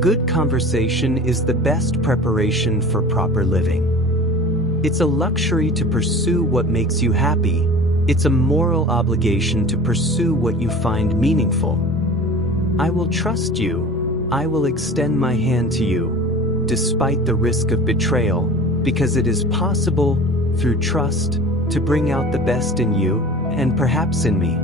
Good conversation is the best preparation for proper living. It's a luxury to pursue what makes you happy. It's a moral obligation to pursue what you find meaningful. I will trust you. I will extend my hand to you, despite the risk of betrayal, because it is possible, through trust, to bring out the best in you, and perhaps in me.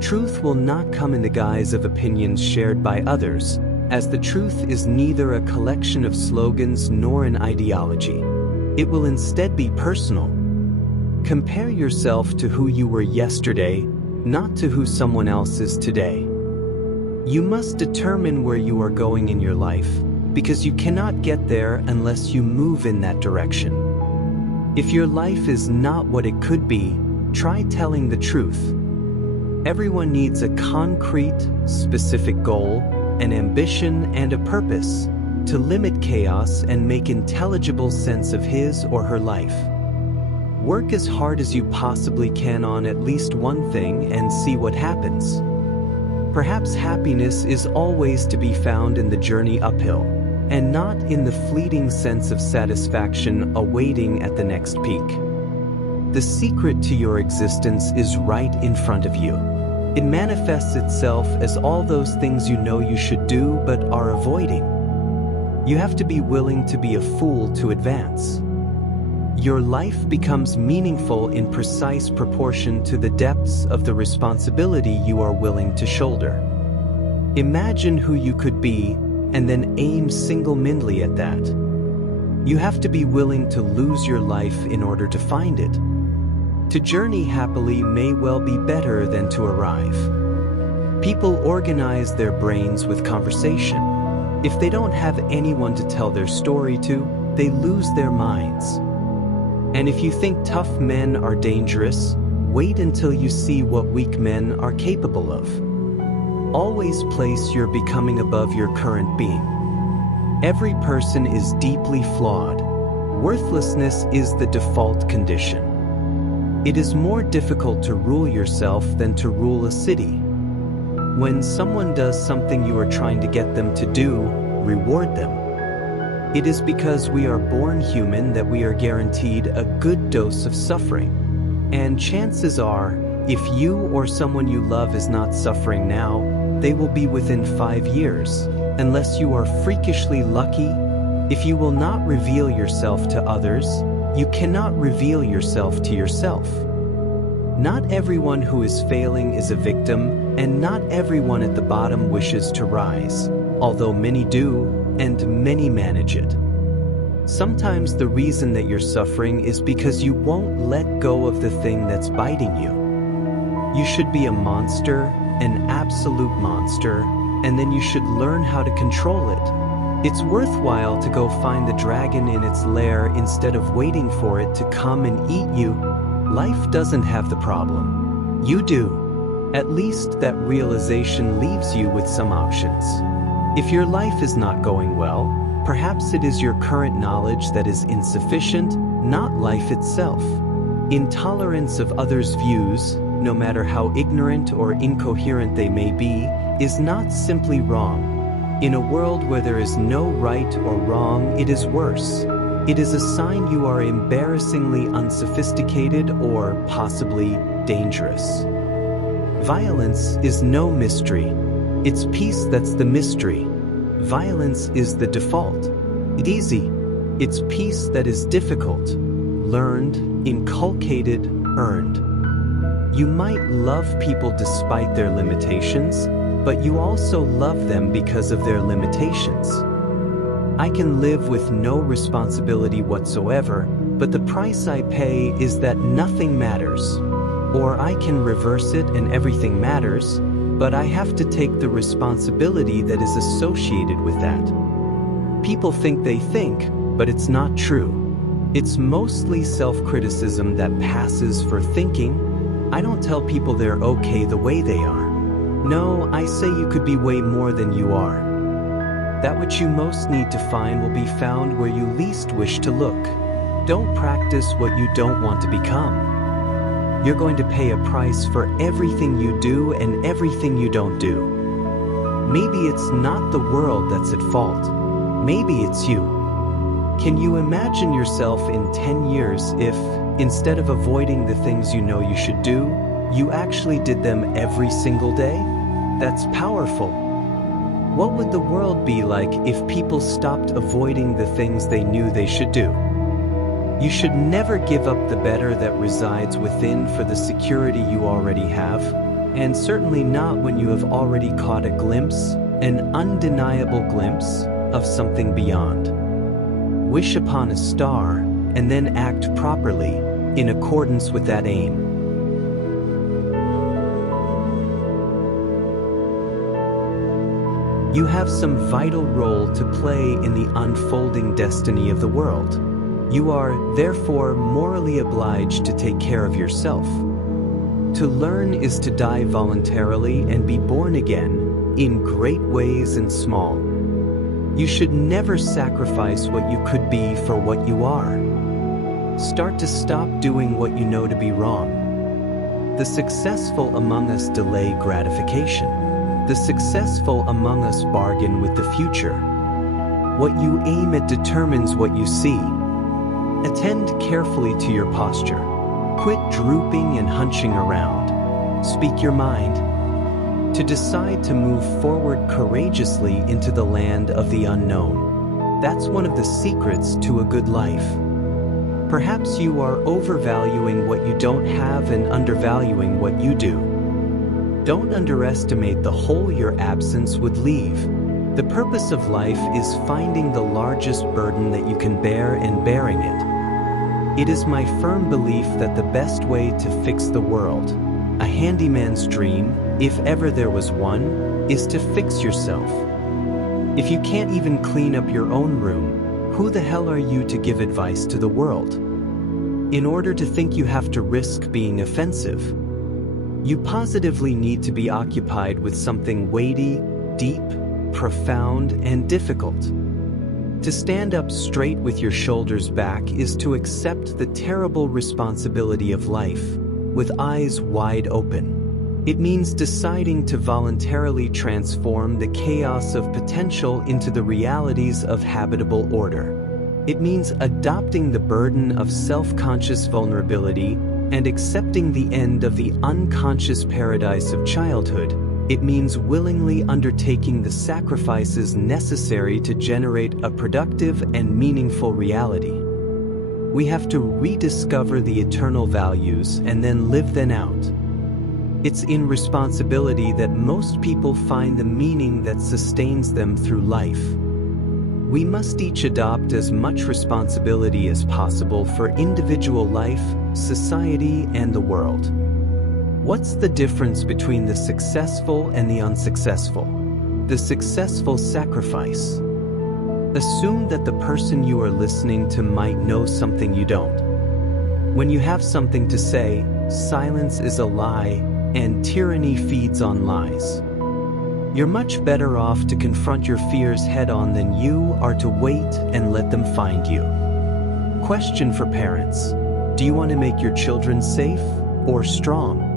Truth will not come in the guise of opinions shared by others, as the truth is neither a collection of slogans nor an ideology. It will instead be personal. Compare yourself to who you were yesterday, not to who someone else is today. You must determine where you are going in your life, because you cannot get there unless you move in that direction. If your life is not what it could be, try telling the truth. Everyone needs a concrete, specific goal, an ambition, and a purpose to limit chaos and make intelligible sense of his or her life. Work as hard as you possibly can on at least one thing and see what happens. Perhaps happiness is always to be found in the journey uphill, and not in the fleeting sense of satisfaction awaiting at the next peak. The secret to your existence is right in front of you. It manifests itself as all those things you know you should do but are avoiding. You have to be willing to be a fool to advance. Your life becomes meaningful in precise proportion to the depths of the responsibility you are willing to shoulder. Imagine who you could be, and then aim single-mindedly at that. You have to be willing to lose your life in order to find it. To journey happily may well be better than to arrive. People organize their brains with conversation. If they don't have anyone to tell their story to, they lose their minds. And if you think tough men are dangerous, wait until you see what weak men are capable of. Always place your becoming above your current being. Every person is deeply flawed. Worthlessness is the default condition. It is more difficult to rule yourself than to rule a city. When someone does something you are trying to get them to do, reward them. It is because we are born human that we are guaranteed a good dose of suffering. And chances are, if you or someone you love is not suffering now, they will be within 5 years, unless you are freakishly lucky. If you will not reveal yourself to others, you cannot reveal yourself to yourself. Not everyone who is failing is a victim, and not everyone at the bottom wishes to rise, although many do, and many manage it. Sometimes the reason that you're suffering is because you won't let go of the thing that's biting you. You should be a monster, an absolute monster, and then you should learn how to control it. It's worthwhile to go find the dragon in its lair instead of waiting for it to come and eat you. Life doesn't have the problem. You do. At least that realization leaves you with some options. If your life is not going well, perhaps it is your current knowledge that is insufficient, not life itself. Intolerance of others' views, no matter how ignorant or incoherent they may be, is not simply wrong. In a world where there is no right or wrong, it is worse. It is a sign you are embarrassingly unsophisticated or possibly dangerous. Violence is no mystery. It's peace that's the mystery. Violence is the default. It's easy. It's peace that is difficult. Learned, inculcated, earned. You might love people despite their limitations, but you also love them because of their limitations. I can live with no responsibility whatsoever, but the price I pay is that nothing matters. Or I can reverse it and everything matters, but I have to take the responsibility that is associated with that. People think they think, but it's not true. It's mostly self-criticism that passes for thinking. I don't tell people they're okay the way they are. No, I say you could be way more than you are. That which you most need to find will be found where you least wish to look. Don't practice what you don't want to become. You're going to pay a price for everything you do and everything you don't do. Maybe it's not the world that's at fault. Maybe it's you. Can you imagine yourself in 10 years if, instead of avoiding the things you know you should do, you actually did them every single day? That's powerful. What would the world be like if people stopped avoiding the things they knew they should do? You should never give up the better that resides within for the security you already have, and certainly not when you have already caught a glimpse, an undeniable glimpse, of something beyond. Wish upon a star, and then act properly, in accordance with that aim. You have some vital role to play in the unfolding destiny of the world. You are, therefore, morally obliged to take care of yourself. To learn is to die voluntarily and be born again, in great ways and small. You should never sacrifice what you could be for what you are. Start to stop doing what you know to be wrong. The successful among us delay gratification. The successful among us bargain with the future. What you aim at determines what you see. Attend carefully to your posture. Quit drooping and hunching around. Speak your mind. To decide to move forward courageously into the land of the unknown. That's one of the secrets to a good life. Perhaps you are overvaluing what you don't have and undervaluing what you do. Don't underestimate the hole your absence would leave. The purpose of life is finding the largest burden that you can bear and bearing it. It is my firm belief that the best way to fix the world, a handyman's dream, if ever there was one, is to fix yourself. If you can't even clean up your own room, who the hell are you to give advice to the world? In order to think you have to risk being offensive, you positively need to be occupied with something weighty, deep, profound, and difficult. To stand up straight with your shoulders back is to accept the terrible responsibility of life, with eyes wide open. It means deciding to voluntarily transform the chaos of potential into the realities of habitable order. It means adopting the burden of self-conscious vulnerability and accepting the end of the unconscious paradise of childhood. It means willingly undertaking the sacrifices necessary to generate a productive and meaningful reality. We have to rediscover the eternal values and then live them out. It's in responsibility that most people find the meaning that sustains them through life. We must each adopt as much responsibility as possible for individual life, society, and the world. What's the difference between the successful and the unsuccessful? The successful sacrifice. Assume that the person you are listening to might know something you don't. When you have something to say, silence is a lie, and tyranny feeds on lies. You're much better off to confront your fears head-on than you are to wait and let them find you. Question for parents: do you want to make your children safe or strong?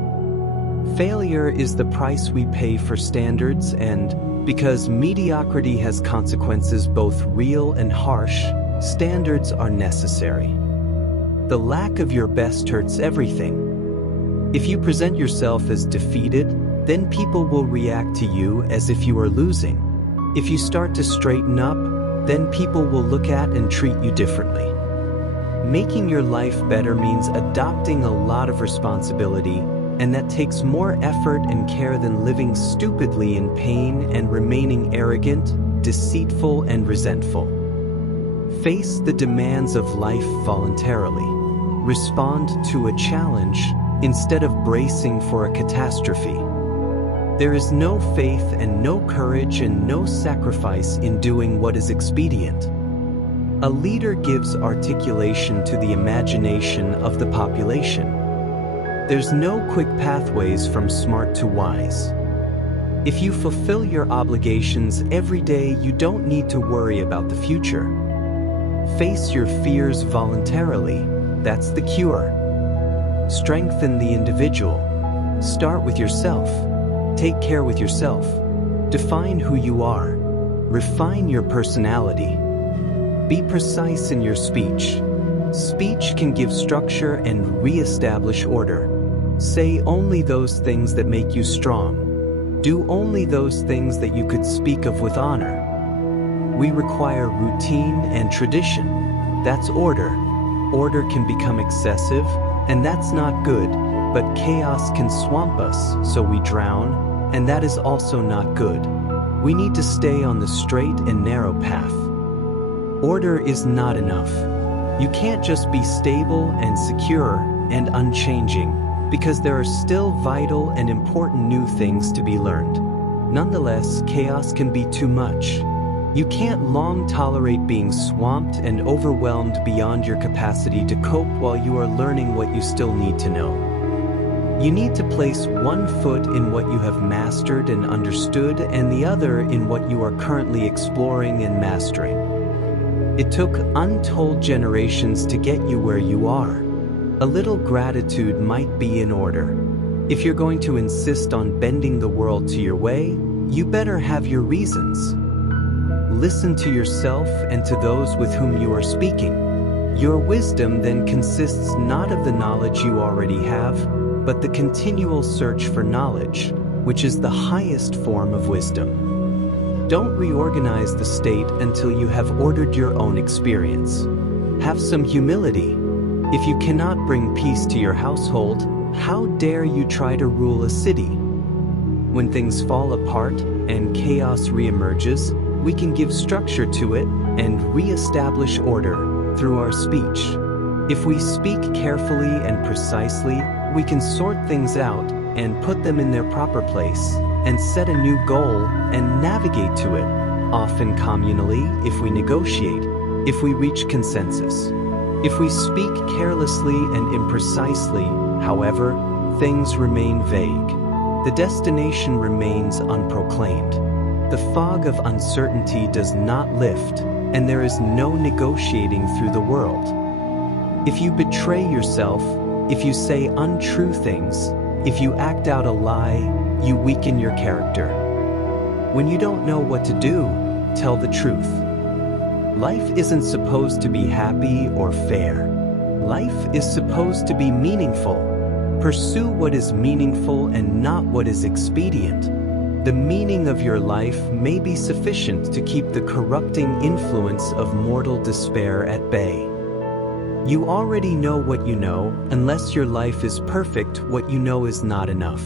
Failure is the price we pay for standards, and because mediocrity has consequences both real and harsh, standards are necessary. The lack of your best hurts everything. If you present yourself as defeated, then people will react to you as if you are losing. If you start to straighten up, then people will look at and treat you differently. Making your life better means adopting a lot of responsibility, and that takes more effort and care than living stupidly in pain and remaining arrogant, deceitful, and resentful. Face the demands of life voluntarily. Respond to a challenge instead of bracing for a catastrophe. There is no faith and no courage and no sacrifice in doing what is expedient. A leader gives articulation to the imagination of the population. There's no quick pathways from smart to wise. If you fulfill your obligations every day, you don't need to worry about the future. Face your fears voluntarily. That's the cure. Strengthen the individual. Start with yourself. Take care with yourself. Define who you are. Refine your personality. Be precise in your speech. Speech can give structure and re-establish order. Say only those things that make you strong. Do only those things that you could speak of with honor. We require routine and tradition. That's order. Order can become excessive, and that's not good, but chaos can swamp us, so we drown, and that is also not good. We need to stay on the straight and narrow path. Order is not enough. You can't just be stable and secure and unchanging, because there are still vital and important new things to be learned. Nonetheless, chaos can be too much. You can't long tolerate being swamped and overwhelmed beyond your capacity to cope while you are learning what you still need to know. You need to place one foot in what you have mastered and understood and the other in what you are currently exploring and mastering. It took untold generations to get you where you are. A little gratitude might be in order. If you're going to insist on bending the world to your way, you better have your reasons. Listen to yourself and to those with whom you are speaking. Your wisdom then consists not of the knowledge you already have, but the continual search for knowledge, which is the highest form of wisdom. Don't reorganize the state until you have ordered your own experience. Have some humility. If you cannot bring peace to your household, how dare you try to rule a city? When things fall apart and chaos reemerges, we can give structure to it and re-establish order through our speech. If we speak carefully and precisely, we can sort things out and put them in their proper place and set a new goal and navigate to it, often communally if we negotiate, if we reach consensus. If we speak carelessly and imprecisely, however, things remain vague. The destination remains unproclaimed. The fog of uncertainty does not lift, and there is no negotiating through the world. If you betray yourself, if you say untrue things, if you act out a lie, you weaken your character. When you don't know what to do, tell the truth. Life isn't supposed to be happy or fair. Life is supposed to be meaningful. Pursue what is meaningful and not what is expedient. The meaning of your life may be sufficient to keep the corrupting influence of mortal despair at bay. You already know what you know. Unless your life is perfect, what you know is not enough.